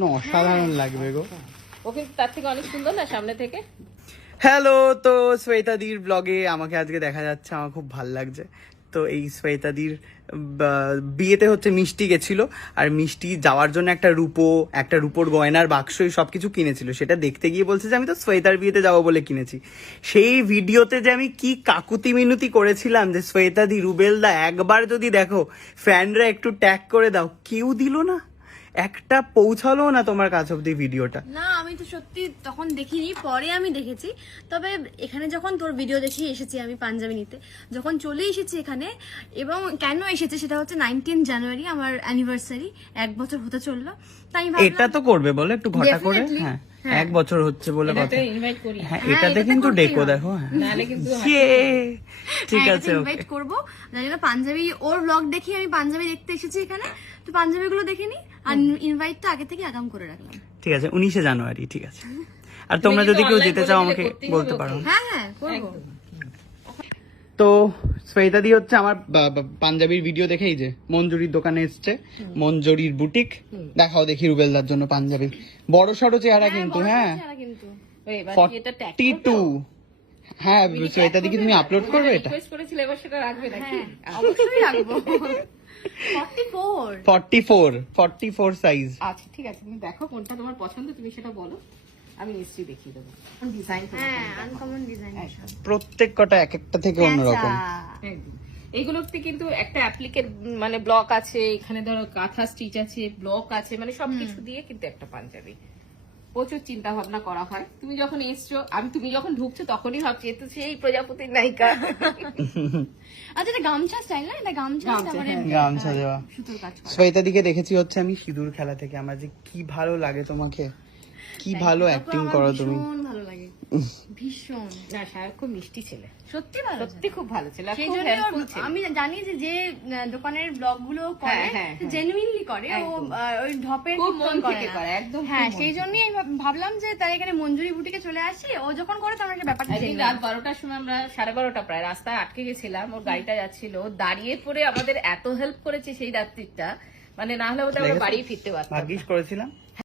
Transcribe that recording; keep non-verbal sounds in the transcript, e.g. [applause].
না, অসাধারণ লাগবে গো। ও কিন্তু তার থেকে অনেক সুন্দর না সামনে থেকে? হ্যালো তো শ্বেতাদির ব্লগে আমাকে আজকে দেখা যাচ্ছে আমার খুব ভালো লাগছে। তো এই শ্বেতাদির বিয়েতে হচ্ছে মিষ্টি গেছিল আর মিষ্টি যাওয়ার জন্য একটা রূপো একটা রূপোর গয়নার বাক্সই সব কিছু কিনেছিল। সেটা দেখতে গিয়ে বলছে যে আমি তো শ্বেতার বিয়েতে যাব বলে কিনেছি। সেই ভিডিওতে যে আমি কি কাকুতি মিনতি করেছিলাম যে শ্বেতাদি রুবেলদা একবার যদি দেখো ফ্যানরা একটু ট্যাগ করে দাও। কেউ দিল না। একটা পৌঁছালো না তোমার কাছ অব্দি ভিডিওটা? না আমি তো সত্যি তখন দেখিনি পরে আমি দেখেছি। তবে এখানে যখন তোর ভিডিও দেখে এসেছি আমি পাঞ্জাবি নিতে যখন চলে এসেছি এখানে এবং কেন এসেছে সেটা হচ্ছে নাইনটিন জানুয়ারি আমার অ্যানিভার্সারি এক বছর হতে চলল। তাই এটা তো করবে বলে একটু ঘটা করে হ্যাঁ। এক বছর হচ্ছে বলে কথা। হ্যাঁ হ্যাঁ, এটাতে কিন্তু ডেকো দেখো হ্যাঁ। Yay! ঠিক হ্যাঁ, আছে ইনভাইট করব। পাঞ্জাবি ওর ব্লগ দেখি আমি পাঞ্জাবি দেখতে এসেছি এখানে। তো পাঞ্জাবি গুলো দেখিনি আর ইনভাইটটা আগে থেকে আগাম করে রাখলাম। ঠিক আছে উনিশে জানুয়ারি ঠিক আছে। [laughs] আর তোমরা যদি কেউ যেতে চাও আমাকে বলতে পারো। হ্যাঁ হ্যাঁ করব। তো শ্বেতাদি হচ্ছে আমার পাঞ্জাবির ভিডিও দেখেই যে মঞ্জুরির দোকানে এসছে মঞ্জুরির বুটিক দেখাও দেখি রুবেলদার জন্য পাঞ্জাবি। বড় সড়ো চেহারা কিন্তু হ্যাঁ। কিন্তু। কি ফর্টি টু। হ্যাঁ শ্বেতাদি কি তুমি আপলোড করবে এটা? করেছিলে এবার সেটা রাখবে নাকি? [laughs] অবশ্যই রাখব। Forty four. Forty four. Forty four size আচ্ছা ঠিক আছে তুমি দেখো কোনটা তোমার পছন্দ তুমি সেটা বলো। আমি নিশ্চয়ই দেখিয়ে দেবো। ডিজাইন হ্যাঁ আনকমন ডিজাইন প্রত্যেক কটা এক একটা থেকে অন্যরকম। একদম। এইগুলোতে কিন্তু একটা অ্যাপ্লিকের মানে ব্লক আছে এখানে ধরো কাঁথা স্টিচ আছে ব্লক আছে মানে সবকিছু দিয়ে কিন্তু একটা পাঞ্জাবি। প্রচুর চিন্তা ভাবনা করা হয়। তুমি যখন এসছো আমি তুমি যখন ঢুকছো তখনই ভাবছি এ তো সেই প্রজাপতির নায়িকা। [laughs] আচ্ছা এটা গামছা স্টাইল না? এটা গামছা গামছা, তারপরে হ্যাঁ। দেওয়া। সুতোর কাজ দেখেছি হচ্ছে আমি সিঁদুর খেলা থেকে। আমার যে কি ভালো লাগে তোমাকে। কি ভালো অ্যাক্টিং করো তুমি। ভালো লাগে। [laughs] ভীষণ। না সায়ক খুব মিষ্টি ছেলে। সত্যি ভালো সত্যি খুব ভালো ছেলে। সেই জন্য আমি জানি যে যে দোকানের ব্লগগুলো করে হ্যাঁ, হ্যাঁ, হ্যাঁ। জেনুইনলি করে ও ওই ঢপের খুব মন থেকে করে, একদম হ্যাঁ সেই জন্যই আমি ভাবলাম যে তাই এখানে মঞ্জুরি বুটিকে চলে আসি। ও যখন করে তখন একটা ব্যাপারটা জেনে রাত বারোটার সময় আমরা সাড়ে বারোটা প্রায় রাস্তায় আটকে গেছিলাম ওর গাড়িটা যাচ্ছিল। দাঁড়িয়ে পড়ে আমাদের এত হেল্প করেছে সেই রাত্রিটা। মানে না হলে ওটা আমরা বাড়ি ফিরতে পারতাম ভাগ্যিস করেছিলাম।